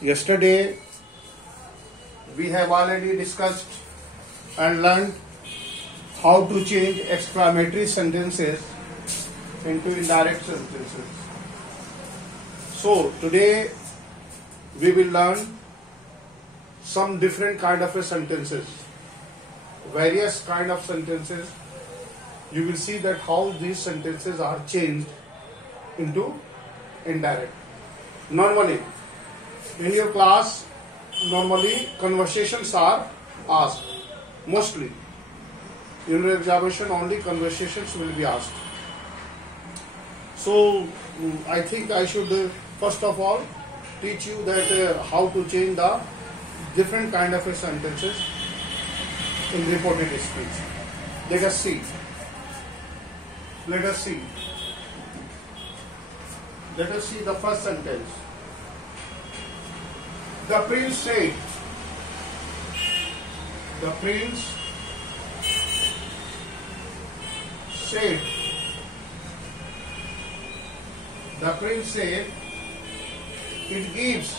Yesterday we have already discussed and learned how to change exclamatory sentences into indirect sentences. So today we will learn some different kind of sentences, various kind of sentences. You will see that how these sentences are changed into indirect. Normally in your class, normally conversations are asked. Mostly in your examination only conversations will be asked. So I think I should first of all teach you that how to change the different kind of sentences in reported speech. Let us see. Let us see the first sentence. The prince said. The prince said. The prince said, it gives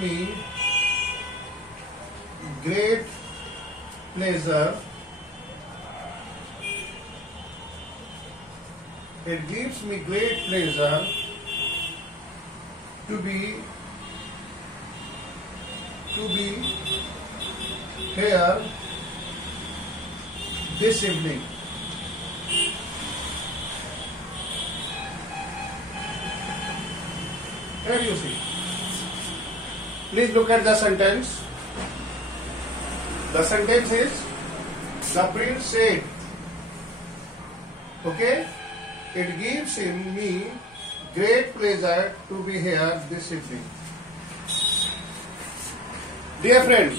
me great pleasure. It gives me great pleasure to be here this evening. Here you see. Please look at the sentence. The sentence is, the prince said, okay, it gives me great pleasure to be here this evening. Dear friend,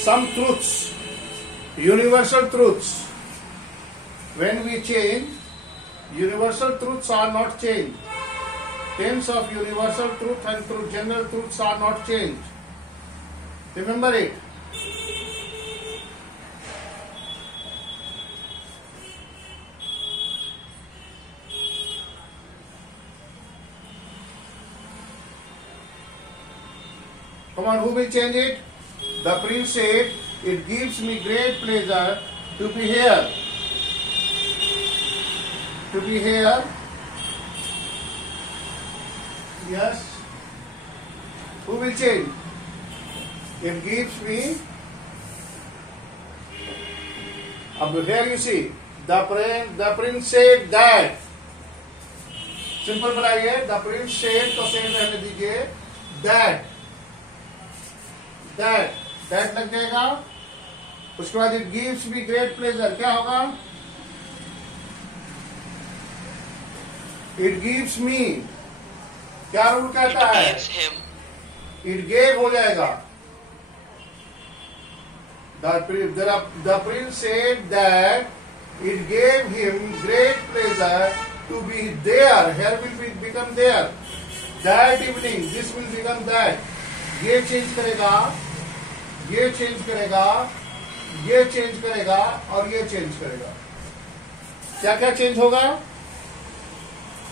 some truths, universal truths, when we change, universal truths are not changed. Tense of universal truth and general truths are not changed. Remember it. Come on, who will change it? The prince said, it gives me great pleasure to be here. To be here. Yes. Who will change? It gives me. Here you see. The prince said that. Simple बनाइए. The prince said तो said रहने दीजिए. That लग जाएगा. उसके बाद it gives me great pleasure. क्या होगा? It gives me. क्या रूल कहता है? It gave हो जाएगा. The prince said that it gave him great pleasure to be there. Here will become there. That evening, this will become that. ये change करेगा, ये चेंज करेगा, ये चेंज करेगा और ये चेंज करेगा. क्या क्या चेंज होगा?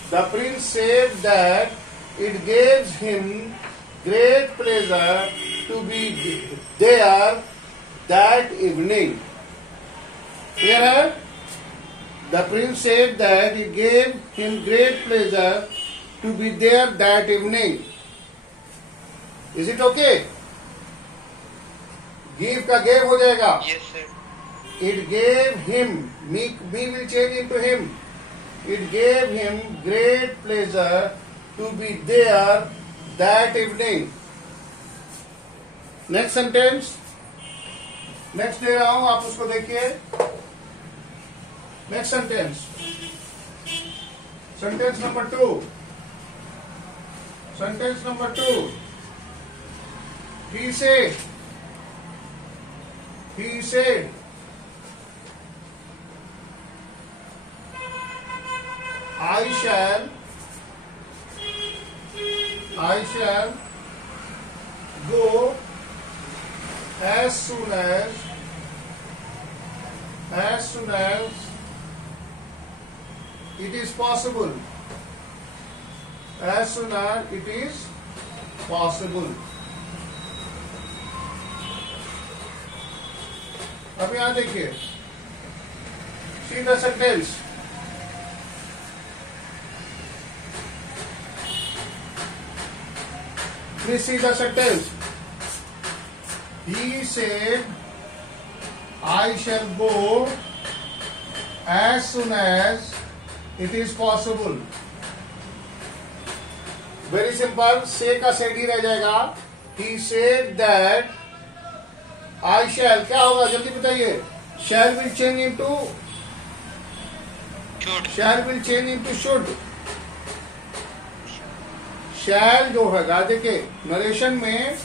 The prince said that it gives him great pleasure to be there that evening. Clear है? The prince said that it gave him great pleasure to be there that evening. Is it okay? Give का gave हो जाएगा. Yes, sir. It gave him. Me will change into him. It gave him great pleasure to be there that evening. Next sentence. Next दे रहा हूं, आप उसको देखिए. Next sentence. Sentence number 2. Sentence number 2. He said, I shall go as soon as it is possible. As soon as it is possible. अब यहां देखिए, see the sentence. Please see the sentence. He said, I shall go as soon as it is possible. Very simple. Say का said ही रह जाएगा. He said that I shall. क्या होगा जल्दी बताइए. Shall will change into should. Shall will change into should. Shall जो है, देखिए नरेशन में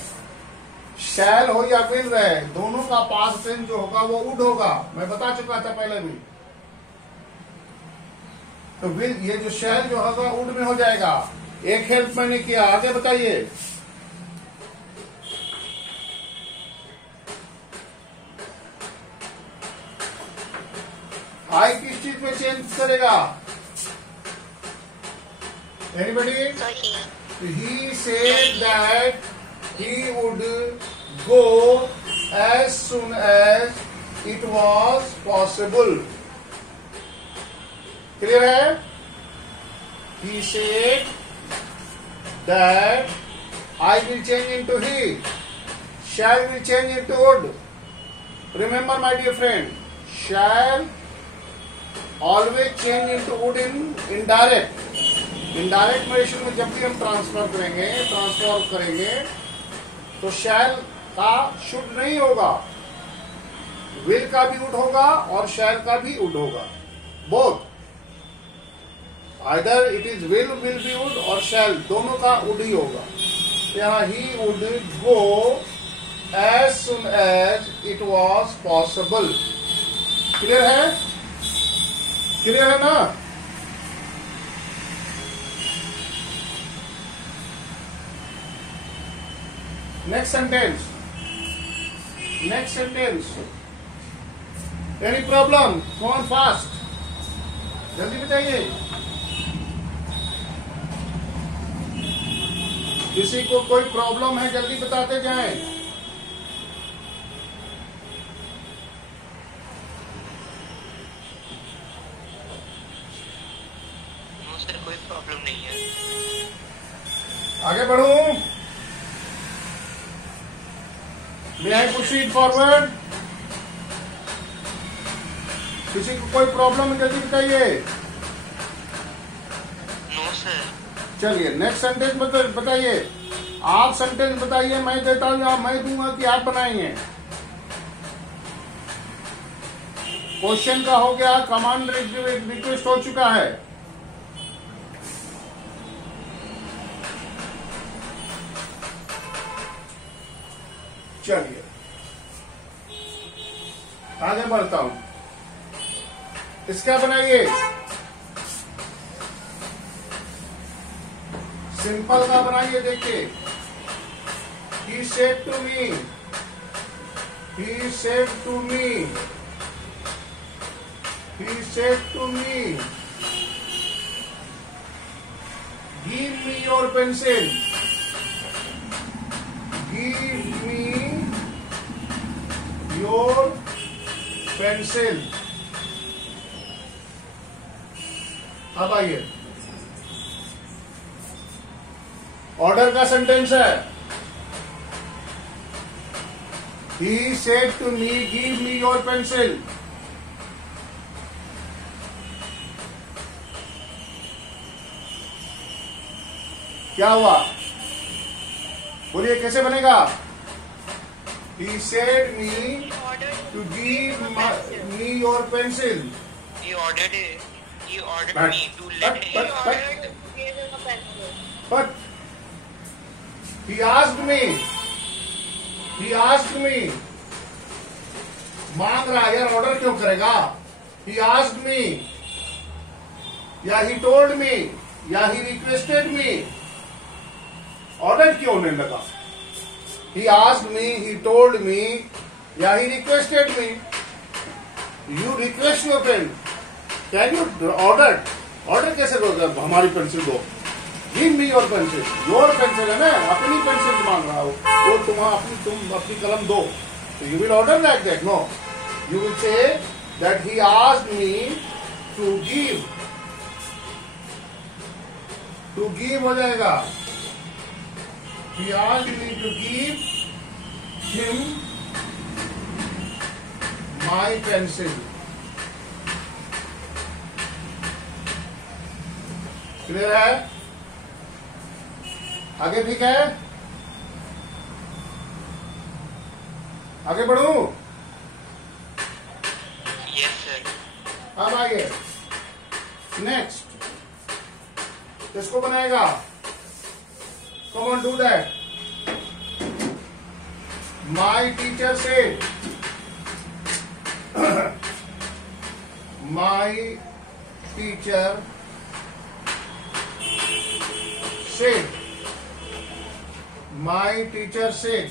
शैल हो या विल रहे, दोनों का पास्ट टेंस जो होगा वो वुड होगा. मैं बता चुका था पहले भी. तो विल, ये जो शैल जो होगा वुड में हो जाएगा. एक हेल्प मैंने किया. आगे बताइए. आई किस चीज में चेंज करेगा? Anybody? He said that he would go as soon as it was possible. Clear है? He said that I will change into he. Shall will change into would. Remember, my dear friend, shall always change into would in indirect. Indirect narration में जब भी हम transfer करेंगे तो शैल का should नहीं होगा, विल का भी वुड होगा और शैल का भी वुड होगा. Both, either it is will be would और शैल, दोनों का वुड ही होगा. यहाँ ही would go as soon as it was possible. Clear है? क्लियर है ना? Next sentence. Any problem? Go on fast. जल्दी बताइए. किसी को कोई प्रॉब्लम है जल्दी बताते जाएं. सर कोई प्रॉब्लम नहीं है. आगे बढ़ूं? May I proceed forward? किसी को कोई प्रॉब्लम है जल्दी बताइए. No sir. चलिए नेक्स्ट सेंटेंस बताइए. आप सेंटेंस बताइए, मैं देता हूँ या मैं दूंगा कि आप बनाएंगे. क्वेश्चन का हो गया, कमांड रिक्वेस्ट हो चुका है. चलिए आगे बढ़ता हूं. इसका बनाइए. सिंपल का बनाइए. देखिए, he said to me, he said to me, he said to me, give me your pencil. Give me your pencil. अब आइए, ऑर्डर का सेंटेंस है. He said to me, give me your pencil. क्या हुआ? बोलिए कैसे बनेगा? He said me to give me your pencil. He ordered me to let him. But he asked me. मांग रहा है यार, ऑर्डर क्यों करेगा? He asked me, या he told me, या he requested me. ऑर्डर क्यों होने लगा? He asked me, he told me, या he requested me. You request your friend. Can you order? Order कैसे करोगे? हमारी पेंसिल दो, give me your pencil, your pencil है ना, अपनी पेंसिल मांग रहा हो, वो तुम अपनी कलम दो, तो you will order like that? No, you will say that ही asked me to give, to give हो जाएगा, he asked me to give him my pencil. Clear है? आगे ठीक है? आगे बढ़ू? Yes, sir. अब आइए नेक्स्ट, किसको बनाएगा? Come on, do that. My teacher said, my teacher said, my teacher said,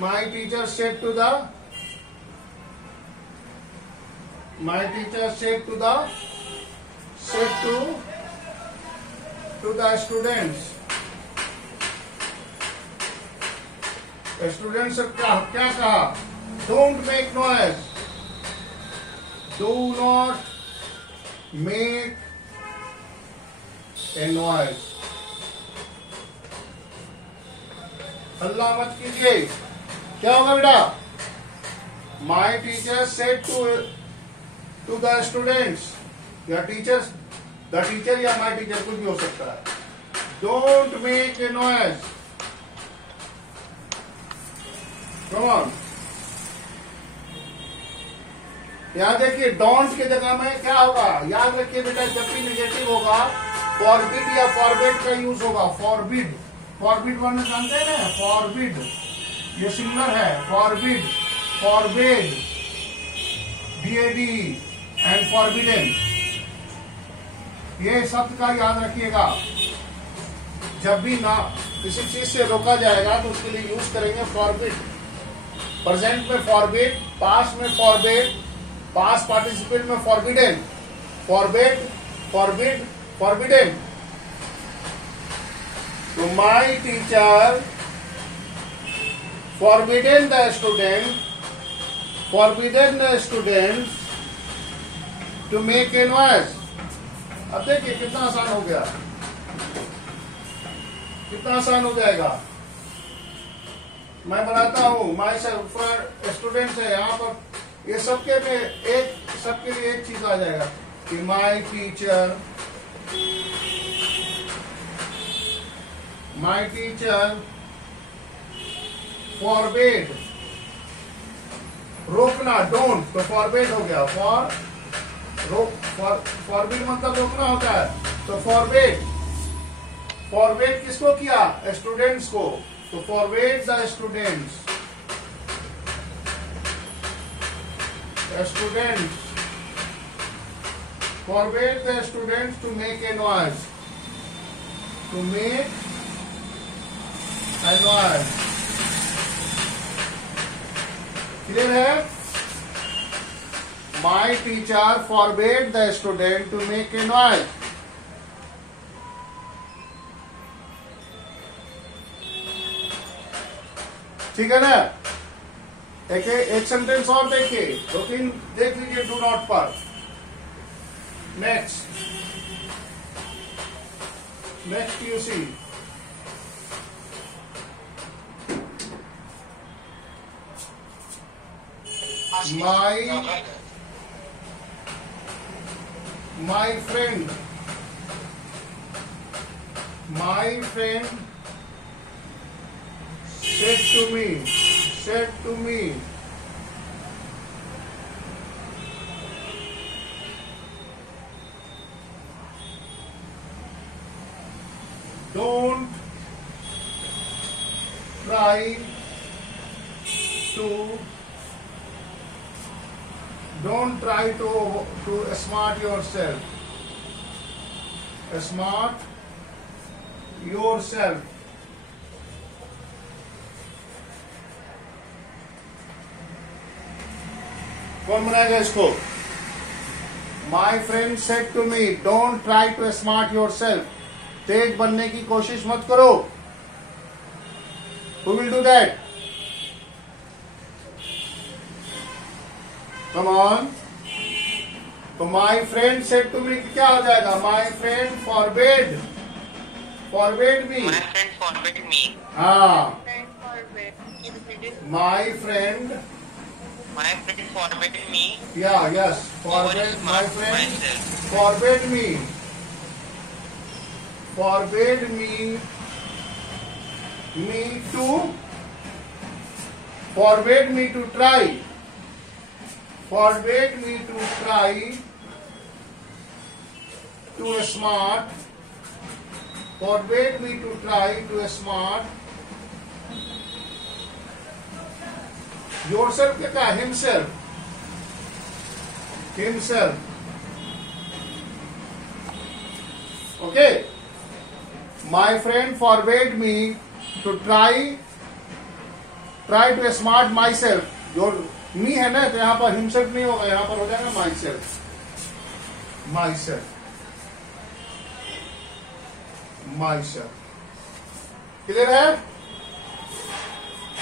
my teacher said to the, my teacher said to the, said to the students, students से क्या कहा? Don't make noise, do not make a noise, हल्ला मत कीजिए। क्या होगा बेटा? My teacher said to the students, या टीचर्स, द टीचर या माई टीचर कुछ भी हो सकता है, don't make a noise. Come on, याद देखिए डोंट की जगह में क्या होगा? याद रखिए बेटा, जब भी निगेटिव होगा फॉरबिड या फॉरबिड का यूज होगा। फॉरबिड, फॉरबिड वर्ण जानते हैं ना? फॉरबिड ये सिंगुलर है, forbid, forbid, BAD and forbidden, ये शब्द का याद रखिएगा। जब भी ना किसी चीज से रोका जाएगा तो उसके लिए यूज करेंगे फॉरबिड। प्रेजेंट में फॉरबिड, पास्ट में फॉरबिड, पास्ट पार्टिसिपल में फॉरबिडन, फॉरबिड, फॉरबिड, फॉरबिडन। तो my teacher forbidden the student to make a noise। अब देखिए कितना आसान हो गया, कितना आसान हो जाएगा। मैं बनाता हूं, माई स्टूडेंट्स है यहाँ पर, ये सबके में एक, सबके लिए एक चीज आ जाएगा कि माई टीचर फॉरबिड, रोकना, डोंट, तो फॉरबिड हो गया, फॉरबिड मतलब रोकना होता है, तो फॉरबिड, फॉरबिड किसको किया? स्टूडेंट्स को, तो forbid the students, forbade the students to make a noise, to make a noise। Clear है? My teacher forbade the student to make a noise। ठीक है ना? एक सेंटेंस और देखिए, दो तीन देख लीजिए डू नॉट पर। Next you see, my friend said to me don't try to smart yourself, कौन बनाएगा इसको? My friend said to me don't try to smart yourself, तेज बनने की कोशिश मत करो। Who will do that? Come on. तो my friend said to me क्या हो जाएगा? My friend forbade me. My friend forbade me. हाँ, Friend forbade my friend, My friend forbade me. या yes, forbade, my friend Myself. forbade me to try to smart yourself क्या? himself okay. My friend forbade me to try to smart myself. जो मी है ना, तो यहाँ पर himself नहीं होगा, यहाँ पर हो जाएगा myself. क्लियर है?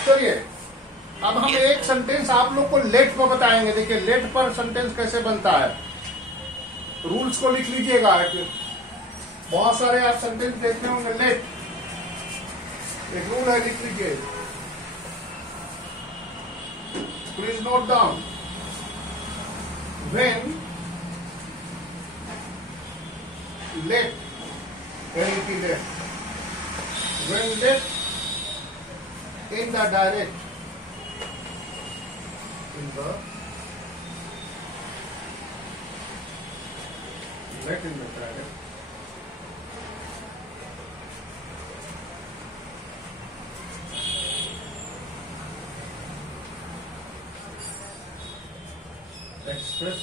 चलिए अब हम एक सेंटेंस आप लोग को लेट पर बताएंगे। देखिए लेट पर सेंटेंस कैसे बनता है, रूल्स को लिख लीजिएगा। बहुत सारे आप सेंटेंस देखते होंगे लेट, एक रूल है, लिख लीजिए, please note down. When let, when left in the direct, express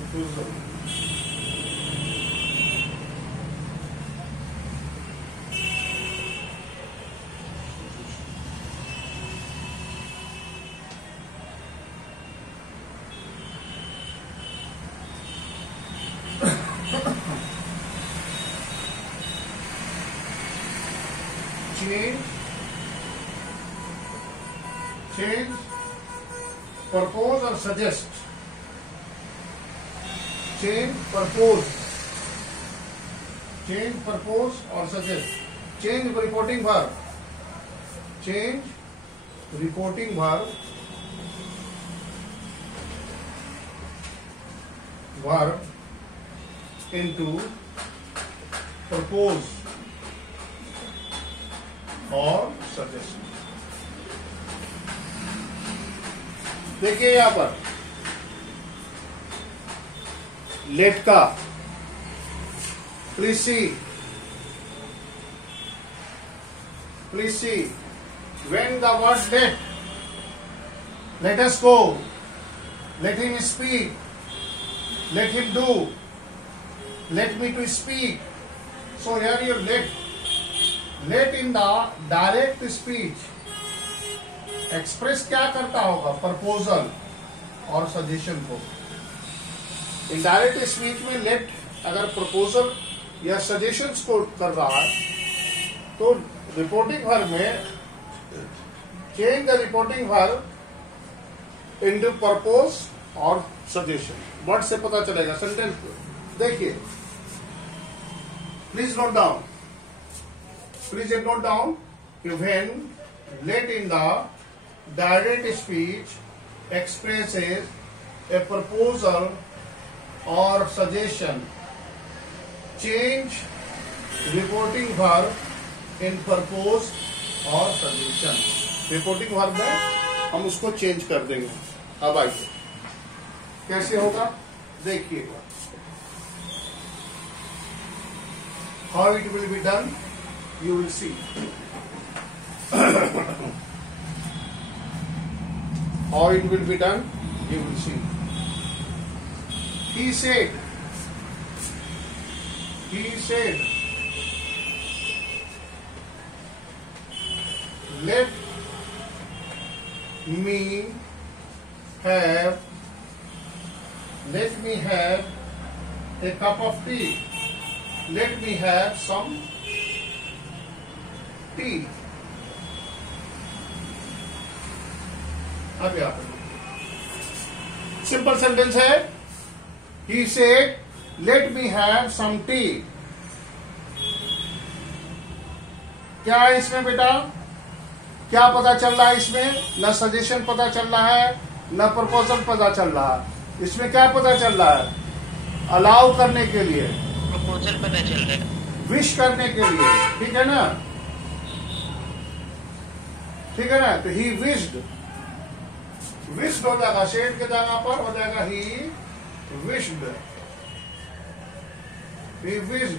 refusal. Change, propose or suggest. Change, propose or suggest. Change reporting verb. Verb into propose or suggest. देखिए यहां पर late का, please see when the word let us go, let him speak, let him do, let me to speak. So here you let in the direct speech express क्या करता होगा? Proposal और suggestion को। Indirect speech में let अगर proposal या suggestions को कर रहा है तो रिपोर्टिंग वर्ब में change the reporting verb into propose और सजेशन। वर्ड से पता चलेगा सेंटेंस। देखिए प्लीज नोट डाउन कि when let in the direct speech expresses a proposal or suggestion, change reporting verb in propose or suggestion. reporting verb है, हम उसको change कर देंगे। अब आइए कैसे होगा देखिएगा। how it will be done you will see. How it will be done, you will see. He said he said, let me have a cup of tea. Let me have some tea. अब यहाँ पर simple sentence है. He said, let me have some tea. क्या है इसमें बेटा? क्या पता चल रहा है इसमें? न सजेशन पता चल रहा है, न प्रपोजल पता चल रहा है. इसमें क्या पता चल रहा है? अलाउ करने के लिए, प्रपोजल पता चल रहा है, विश करने के लिए. ठीक है ना? ठीक है ना? तो ही विश्ड हो जाएगा, शेड के जगह पर हो जाएगा he wished. He wished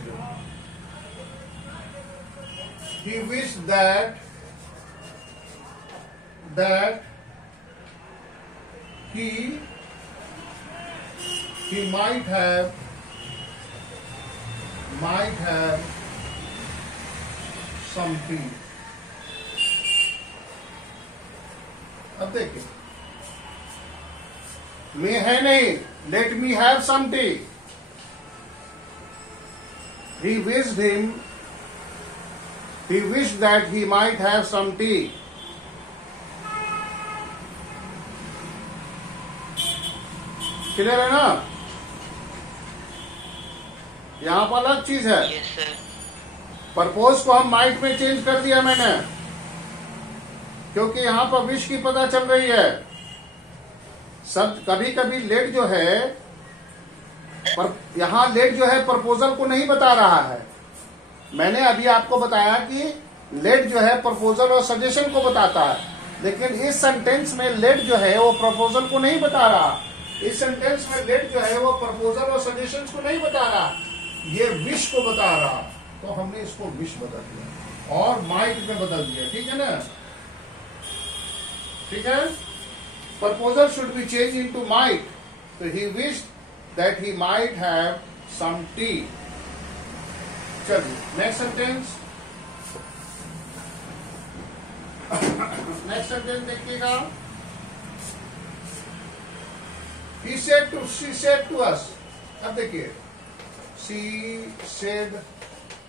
that he might have some tea. अब देखिए, मैं है नहीं, let me have some tea. He wished that he might have some tea. Clear है ना? यहां पर अलग चीज है. yes sir, परपोज को हम माइट में चेंज कर दिया मैंने, क्योंकि यहां पर विश की पता चल रही है. सब कभी कभी लेट जो है, पर यहां लेट जो है प्रपोजल को नहीं बता रहा है. मैंने अभी आपको बताया कि लेट जो है प्रपोजल और सजेशन को बताता है, लेकिन इस सेंटेंस में लेट जो है वो प्रपोजल को नहीं बता रहा. इस सेंटेंस में लेट जो है वो प्रपोजल और सजेशन को नहीं बता रहा, ये विश को बता रहा. तो हमने इसको विश बदल दिया और माइट में बदल दिया. ठीक है ना? ठीक है. Proposal should be change into might. तो he wish that he might have some tea. चलिए नेक्स्ट सेंटेंस. नेक्स्ट सेंटेंस देखिएगा. she said to us. अब देखिए, she said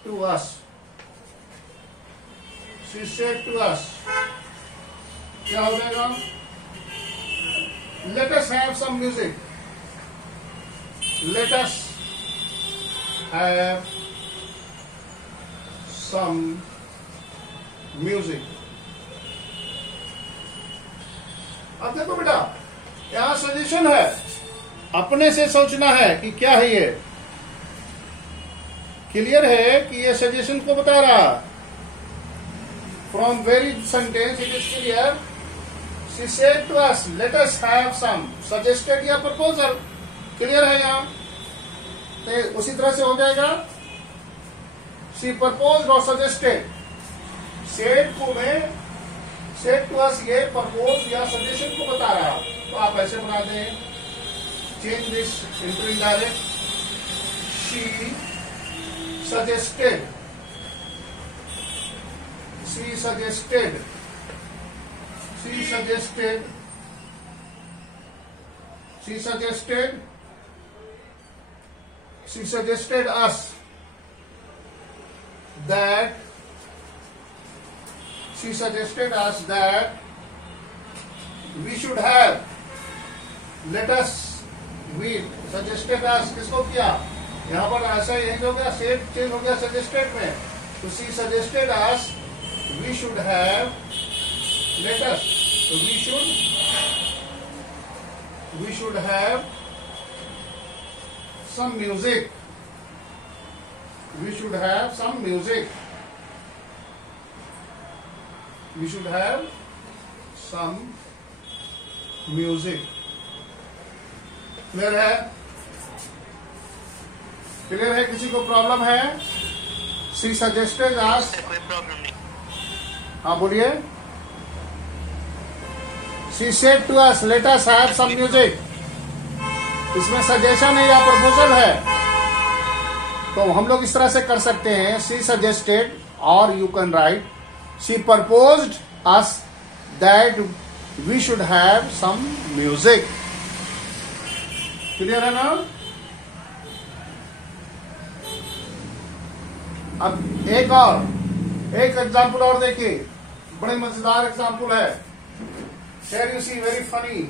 to us. she said to us क्या हो जाएगा? let us have some music. Let us have some music. अब देखो बेटा, यहां सजेशन है, अपने से सोचना है कि क्या है ये. क्लियर है कि ये सजेशन को बता रहा. From very sentence it is clear. She said to us, let us have some. Suggested या प्रपोजल. क्लियर है यहां? तो उसी तरह से हो जाएगा. शी प्रपोज्ड और सजेस्टेड. सेड को में सेड टू अस ये प्रपोज या सजेशन को बता रहा. तो आप ऐसे बना दें, change this into indirect. She suggested. She suggested. She suggested. She suggested. She suggested us that we should have. Let us. We suggested us. किसको किया? यहाँ पर ऐसा यही हो गया, सेड चेंज हो गया सजेस्टेड में. तो she suggested us we should have. Let us. So we should have some music. We should have some music. We should have some music. Clear है? क्लियर है? किसी को प्रॉब्लम है? She suggested us. कोई problem नहीं. हाँ बोलिए. She said to us, let us have some music. इसमें सजेशन है या प्रपोजल है? तो हम लोग इस तरह से कर सकते हैं, शी सजेस्टेड, और you can write she proposed us that we should have some music. Clear है ना? अब एक एग्जाम्पल और देखिए, बड़े मजेदार एग्जाम्पल है। Share you see very funny.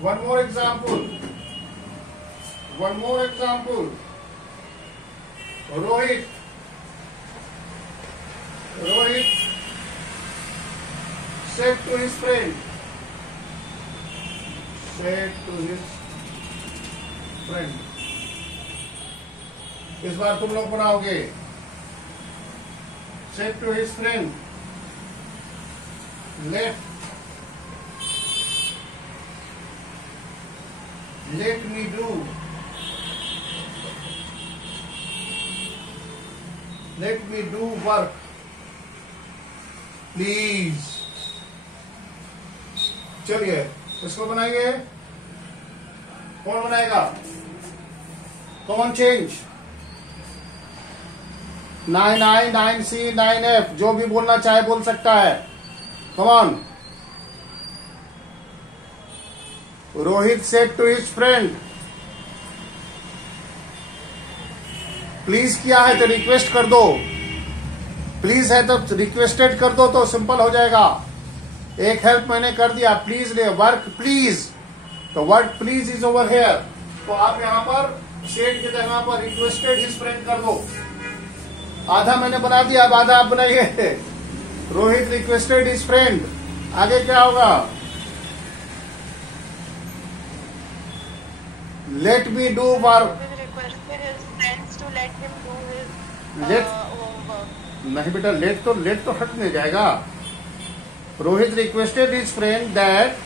One more example. Rohit said to his friend, इस बार तुम लोग बनाओगे। said to his friend, let me do work, please. चलिए इसको बनाइए। कौन बनाएगा? कौन चेंज? 9I, 9C, 9F, जो भी बोलना चाहे बोल सकता है। कौन? Rohit said to his friend. Please किया है तो रिक्वेस्ट कर दो, प्लीज है तो रिक्वेस्टेड कर दो, तो सिंपल हो जाएगा। एक हेल्प मैंने कर दिया, प्लीज ले वर्क प्लीज, तो work please is over here, तो आप यहां पर सेड की जगह पर रिक्वेस्टेड हिज फ्रेंड कर दो। आधा मैंने बना दिया, अब आधा आप बनाइए। रोहित रिक्वेस्टेड हिज फ्रेंड, आगे क्या होगा? Let me do work. नहीं बेटा, लेट तो हटने जाएगा। Rohit requested his friend that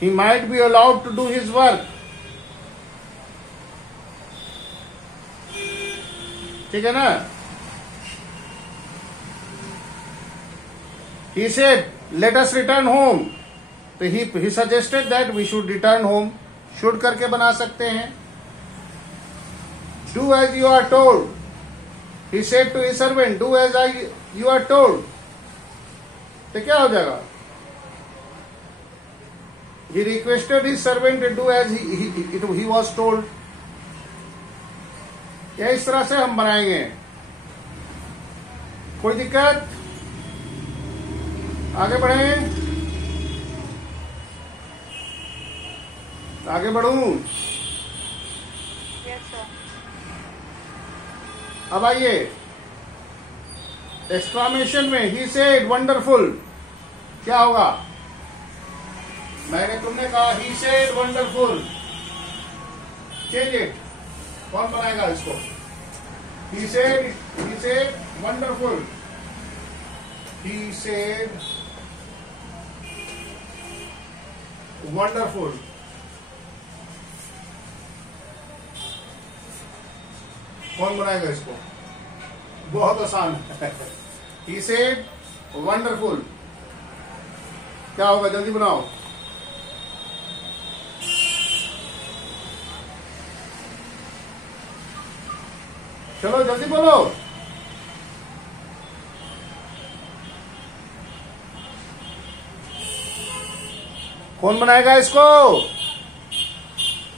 he might be allowed to do his work। ठीक है ना? He said, let us return home। तो he suggested that we should return home। should करके बना सकते हैं। Do as you are told। He said to his servant, do as you are told। तो क्या हो जाएगा? He requested his servant to do as he was told। या इस तरह से हम बनाएंगे। कोई दिक्कत? आगे बढ़ें? आगे बढ़ूं? Yes, sir। अब आइए एक्सक्लामेशन में, ही सेड वंडरफुल, क्या होगा? मैंने तुमने कहा he said wonderful, change it. कौन बनाएगा इसको? He said wonderful, he said wonderful. कौन बनाएगा इसको? बहुत आसान है। ही सेड वंडरफुल, क्या होगा? जल्दी बनाओ। चलो जल्दी बोलो। कौन बनाएगा इसको?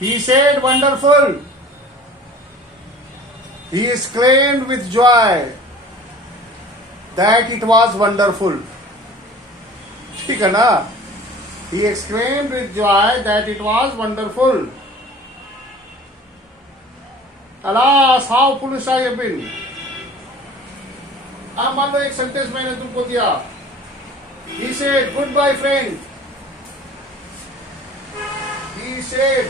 He said wonderful। He exclaimed with joy that it was wonderful। ठीक है ना? He exclaimed with joy that it was wonderful। Alas, how foolish I have been। अब मान लो एक सेंटेंस मैंने तुमको दिया। He said goodbye friend। He said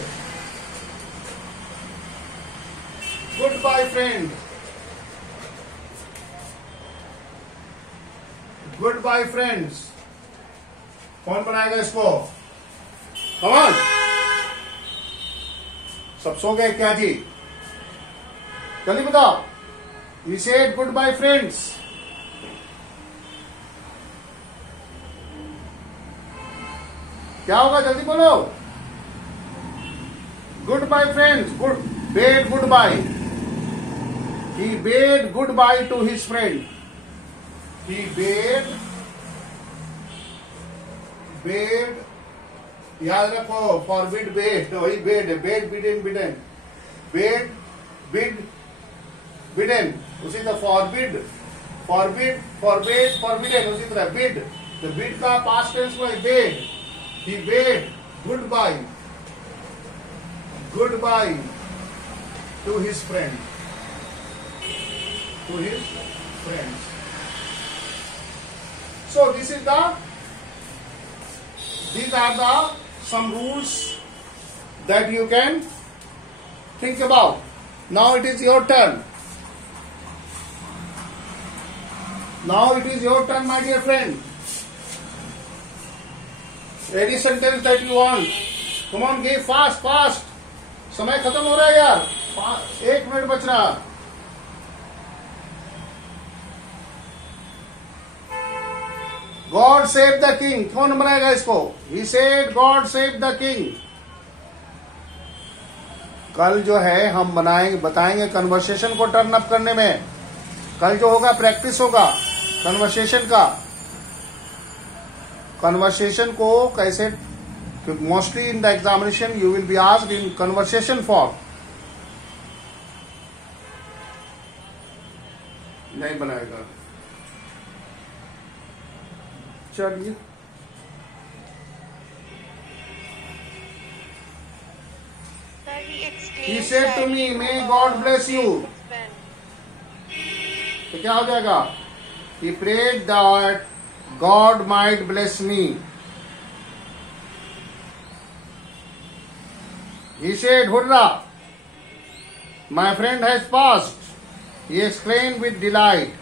goodbye friend। Goodbye friends। कौन बनाएगा इसको? Come on। सब सो गए क्या जी? जल्दी बताओ। He said goodbye friends। क्या होगा जल्दी बोलो. Goodbye friends. Bade goodbye. He bade goodbye to his friend. He bade. याद रखो, forbid bade, वही bade है, bade bidden. Bade bid bidden, उसी तरह forbid forbidden, उसी तरह bid. तो bid का past tense में bade. He bade goodbye to his friend. So these are the some rules that you can think about. Now it is your turn. My dear friend. Any sentence that you want. Come on, give fast. समय खत्म हो रहा है यार, 1 minute बच रहा. God save the king. कौन बनाएगा इसको? He said God save the king. कल जो है हम बताएंगे कन्वर्सेशन को टर्न अप करने में. कल जो होगा प्रैक्टिस होगा कन्वर्सेशन का. कन्वर्सेशन को कैसे, mostly in the examination you will be asked in conversation form. नहीं बनाएगा. चलिए, He said to me, may God bless you. तो क्या हो जाएगा? He prayed that God might bless me. He said, hurrah! My friend has passed. He exclaimed with delight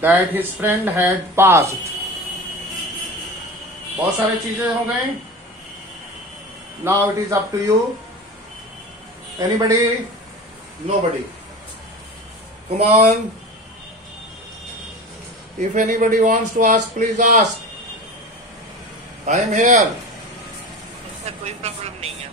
that his friend had passed. बहुत सारी चीजें हो गई. Now it is up to you. Anybody? Nobody. Come on. If anybody wants to ask, please ask. I am here. Sir कोई problem नहीं है.